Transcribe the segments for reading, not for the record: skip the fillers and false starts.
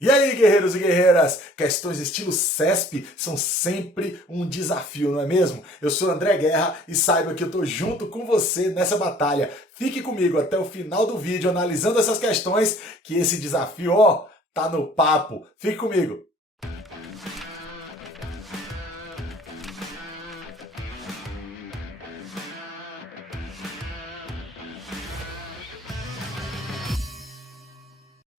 E aí, guerreiros e guerreiras? Questões estilo CESP são sempre um desafio, não é mesmo? Eu sou André Guerra e saiba que eu tô junto com você nessa batalha. Fique comigo até o final do vídeo analisando essas questões, que esse desafio, ó, tá no papo. Fique comigo.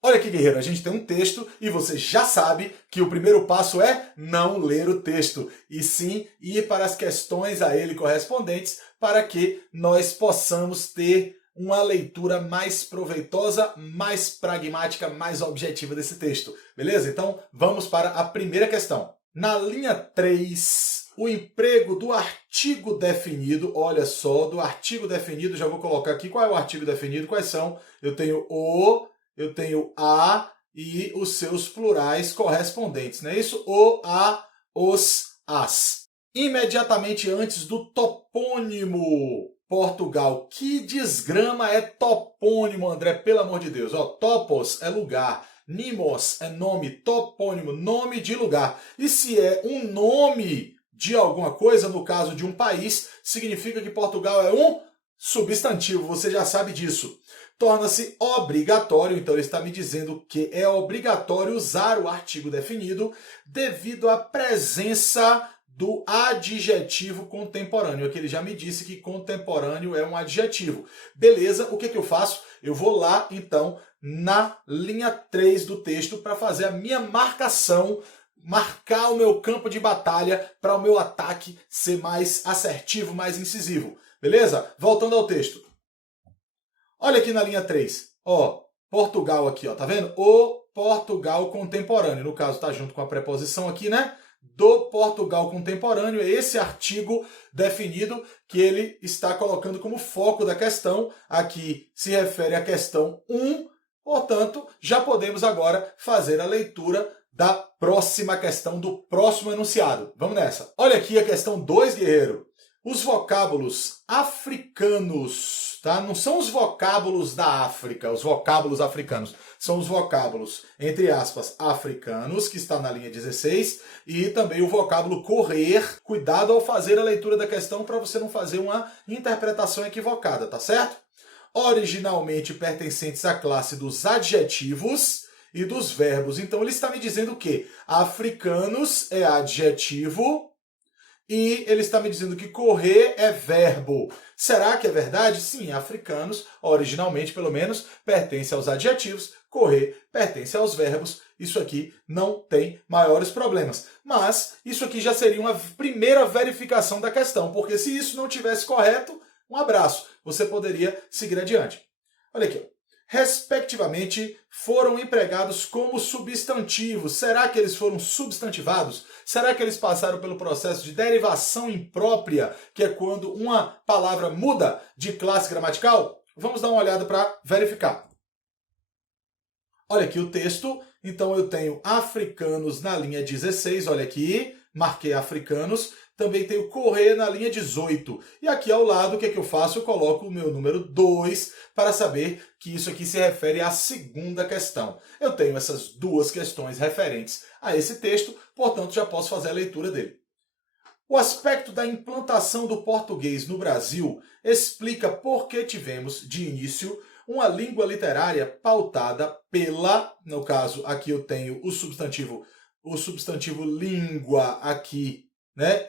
Olha aqui, guerreiro, a gente tem um texto e você já sabe que o primeiro passo é não ler o texto, e sim ir para as questões a ele correspondentes para que nós possamos ter uma leitura mais proveitosa, mais pragmática, mais objetiva desse texto. Beleza? Então, vamos para a primeira questão. Na linha 3, o emprego do artigo definido, olha só, do artigo definido, já vou colocar aqui qual é o artigo definido, quais são. Eu tenho o, eu tenho a e os seus plurais correspondentes, não é isso? O, a, os, as. Imediatamente antes do topônimo Portugal. Que desgrama é topônimo, André? Pelo amor de Deus. Ó, topos é lugar, nimos é nome, topônimo, nome de lugar. E se é um nome de alguma coisa, no caso de um país, significa que Portugal é um substantivo, você já sabe disso. Torna-se obrigatório, então ele está me dizendo que é obrigatório usar o artigo definido devido à presença do adjetivo contemporâneo. Aqui ele já me disse que contemporâneo é um adjetivo. Beleza, o que eu faço? Eu vou lá, então, na linha 3 do texto para fazer a minha marcação, marcar o meu campo de batalha para o meu ataque ser mais assertivo, mais incisivo. Beleza? Voltando ao texto. Olha aqui na linha 3, ó, Portugal aqui, ó, tá vendo? O Portugal contemporâneo, no caso tá junto com a preposição aqui, né? Do Portugal contemporâneo, é esse artigo definido que ele está colocando como foco da questão. Aqui se refere à questão 1, portanto, já podemos agora fazer a leitura da próxima questão, do próximo enunciado. Vamos nessa. Olha aqui a questão 2, guerreiro. Os vocábulos africanos, tá? Não são os vocábulos da África, os vocábulos africanos. São os vocábulos, entre aspas, africanos, que está na linha 16, e também o vocábulo correr. Cuidado ao fazer a leitura da questão para você não fazer uma interpretação equivocada, tá certo? Originalmente pertencentes à classe dos adjetivos e dos verbos. Então ele está me dizendo que africanos é adjetivo, e ele está me dizendo que correr é verbo. Será que é verdade? Sim, africanos, originalmente pelo menos, pertence aos adjetivos, correr pertence aos verbos. Isso aqui não tem maiores problemas. Mas isso aqui já seria uma primeira verificação da questão, porque se isso não tivesse correto, um abraço, você poderia seguir adiante. Olha aqui, ó. Respectivamente, foram empregados como substantivos. Será que eles foram substantivados? Será que eles passaram pelo processo de derivação imprópria, que é quando uma palavra muda de classe gramatical? Vamos dar uma olhada para verificar. Olha aqui o texto. Então eu tenho africanos na linha 16, olha aqui, marquei africanos. Também tenho correr na linha 18. E aqui ao lado, o que é que eu faço? Eu coloco o meu número 2 para saber que isso aqui se refere à segunda questão. Eu tenho essas duas questões referentes a esse texto, portanto já posso fazer a leitura dele. O aspecto da implantação do português no Brasil explica por que tivemos, de início, uma língua literária pautada pela, no caso aqui eu tenho o substantivo língua aqui, né,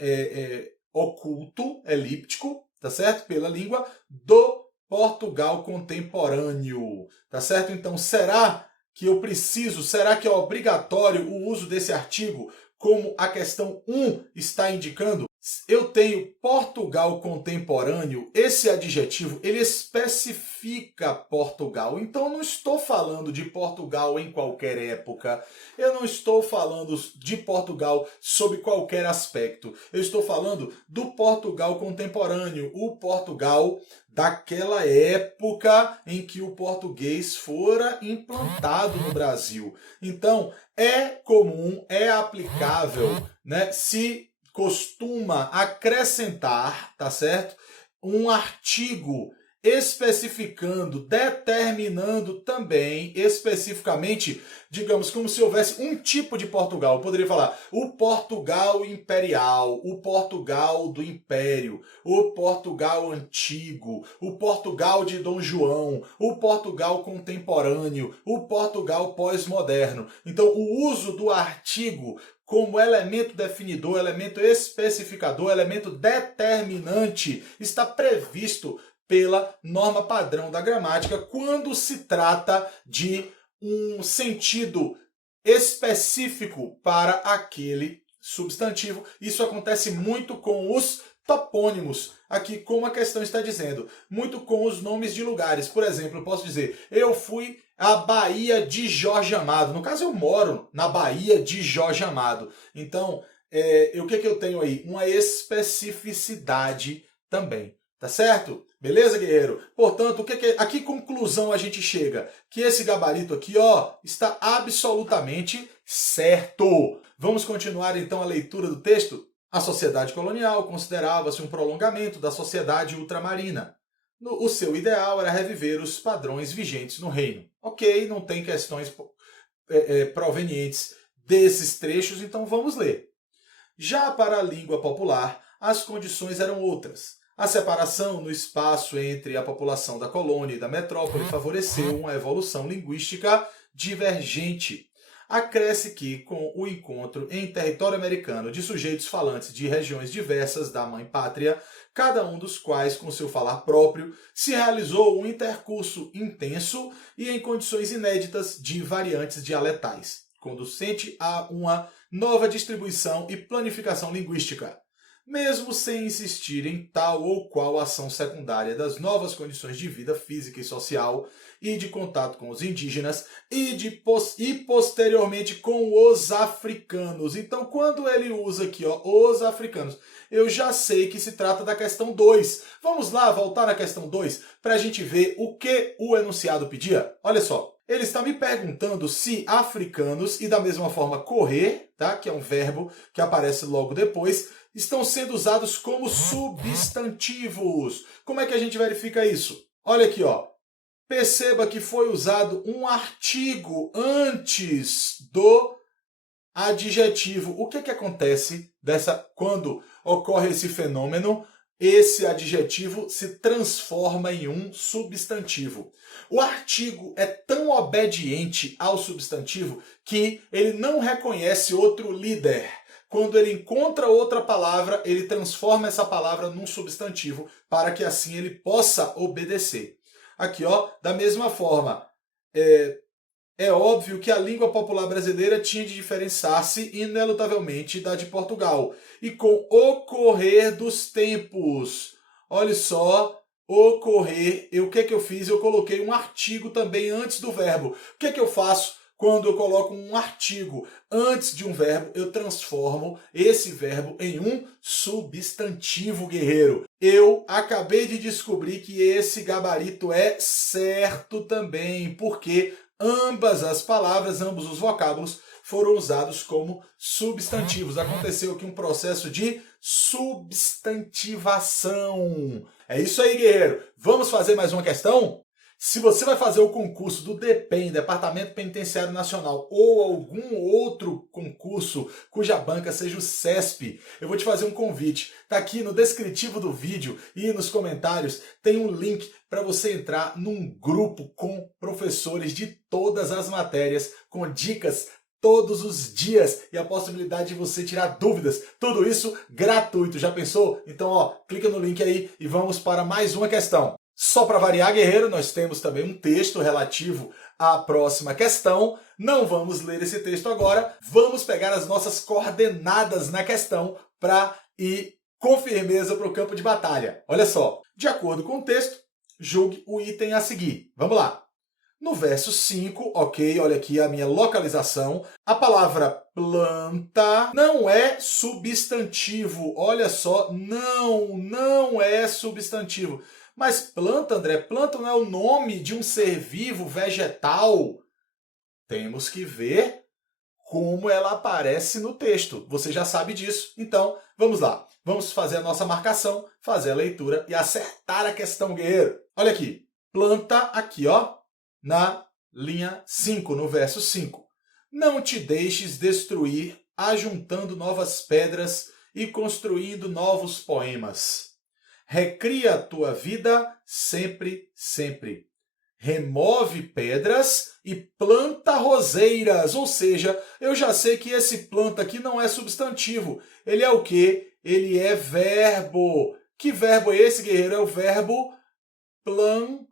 oculto, elíptico, tá certo? Pela língua do Portugal contemporâneo, tá certo? Então, será que eu preciso, será que é obrigatório o uso desse artigo, como a questão 1 está indicando? Eu tenho Portugal contemporâneo, esse adjetivo, ele especifica Portugal. Então, eu não estou falando de Portugal em qualquer época. Eu não estou falando de Portugal sob qualquer aspecto. Eu estou falando do Portugal contemporâneo, o Portugal daquela época em que o português fora implantado no Brasil. Então, é comum, é aplicável, né, se costuma acrescentar, tá certo? Um artigo especificando, determinando também especificamente, digamos, como se houvesse um tipo de Portugal. Eu poderia falar o Portugal imperial, o Portugal do Império, o Portugal antigo, o Portugal de Dom João, o Portugal contemporâneo, o Portugal pós-moderno. Então, o uso do artigo como elemento definidor, elemento especificador, elemento determinante está previsto pela norma padrão da gramática quando se trata de um sentido específico para aquele substantivo. Isso acontece muito com os topônimos, aqui como a questão está dizendo, muito com os nomes de lugares. Por exemplo, eu posso dizer, eu fui à Baía de Jorge Amado. No caso, eu moro na Baía de Jorge Amado. Então, o que eu tenho aí? Uma especificidade também. Tá certo? Beleza, guerreiro? Portanto, a que conclusão a gente chega? Que esse gabarito aqui, ó, está absolutamente certo. Vamos continuar então a leitura do texto? A sociedade colonial considerava-se um prolongamento da sociedade ultramarina. O seu ideal era reviver os padrões vigentes no reino. Ok, não tem questões provenientes desses trechos, então vamos ler. Já para a língua popular, as condições eram outras. A separação no espaço entre a população da colônia e da metrópole favoreceu uma evolução linguística divergente. Acresce que, com o encontro em território americano de sujeitos falantes de regiões diversas da mãe-pátria, cada um dos quais, com seu falar próprio, se realizou um intercurso intenso e em condições inéditas de variantes dialetais, conducente a uma nova distribuição e planificação linguística. Mesmo sem insistir em tal ou qual ação secundária das novas condições de vida física e social e de contato com os indígenas e posteriormente com os africanos. Então, quando ele usa aqui, ó, os africanos, eu já sei que se trata da questão 2. Vamos lá, voltar na questão 2, para a gente ver o que o enunciado pedia? Olha só. Ele está me perguntando se africanos, e da mesma forma correr, tá? Que é um verbo que aparece logo depois, estão sendo usados como substantivos. Como é que a gente verifica isso? Olha aqui, ó. Perceba que foi usado um artigo antes do adjetivo. O que acontece quando ocorre esse fenômeno? Esse adjetivo se transforma em um substantivo. O artigo é tão obediente ao substantivo que ele não reconhece outro líder. Quando ele encontra outra palavra, ele transforma essa palavra num substantivo para que assim ele possa obedecer. Aqui, ó, da mesma forma, é óbvio que a língua popular brasileira tinha de diferenciar-se inelutavelmente da de Portugal. E com o correr dos tempos, olha só, ocorrer, o que eu fiz? Eu coloquei um artigo também antes do verbo. O que eu faço quando eu coloco um artigo antes de um verbo? Eu transformo esse verbo em um substantivo, guerreiro. Eu acabei de descobrir que esse gabarito é certo também, porque ambas as palavras, ambos os vocábulos foram usados como substantivos. Aconteceu aqui um processo de substantivação. É isso aí, guerreiro. Vamos fazer mais uma questão? Se você vai fazer o concurso do DPEM, Departamento Penitenciário Nacional, ou algum outro concurso cuja banca seja o CESP, eu vou te fazer um convite. Está aqui no descritivo do vídeo e nos comentários tem um link para você entrar num grupo com professores de todas as matérias, com dicas todos os dias e a possibilidade de você tirar dúvidas. Tudo isso gratuito. Já pensou? Então, ó, clica no link aí e vamos para mais uma questão. Só para variar, guerreiro, nós temos também um texto relativo à próxima questão. Não vamos ler esse texto agora. Vamos pegar as nossas coordenadas na questão para ir com firmeza para o campo de batalha. Olha só. De acordo com o texto, julgue o item a seguir. Vamos lá. No verso 5, ok, olha aqui a minha localização. A palavra planta não é substantivo. Olha só, não é substantivo. Mas planta, André, planta não é o nome de um ser vivo, vegetal? Temos que ver como ela aparece no texto. Você já sabe disso. Então, vamos lá. Vamos fazer a nossa marcação, fazer a leitura e acertar a questão, guerreiro. Olha aqui. Planta aqui, ó, na linha 5, no verso 5. Não te deixes destruir, ajuntando novas pedras e construindo novos poemas. Recria a tua vida sempre, sempre. Remove pedras e planta roseiras. Ou seja, eu já sei que esse planta aqui não é substantivo. Ele é o quê? Ele é verbo. Que verbo é esse, guerreiro? É o verbo plantar.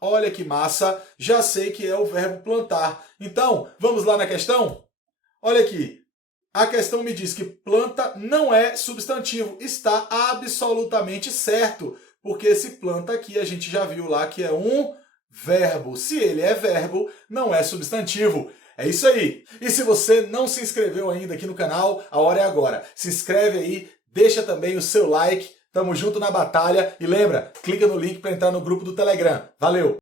Olha que massa. Já sei que é o verbo plantar. Então, vamos lá na questão? Olha aqui. A questão me diz que planta não é substantivo. Está absolutamente certo. Porque esse planta aqui a gente já viu lá que é um verbo. Se ele é verbo, não é substantivo. É isso aí. E se você não se inscreveu ainda aqui no canal, a hora é agora. Se inscreve aí, deixa também o seu like. Tamo junto na batalha. E lembra, clica no link para entrar no grupo do Telegram. Valeu!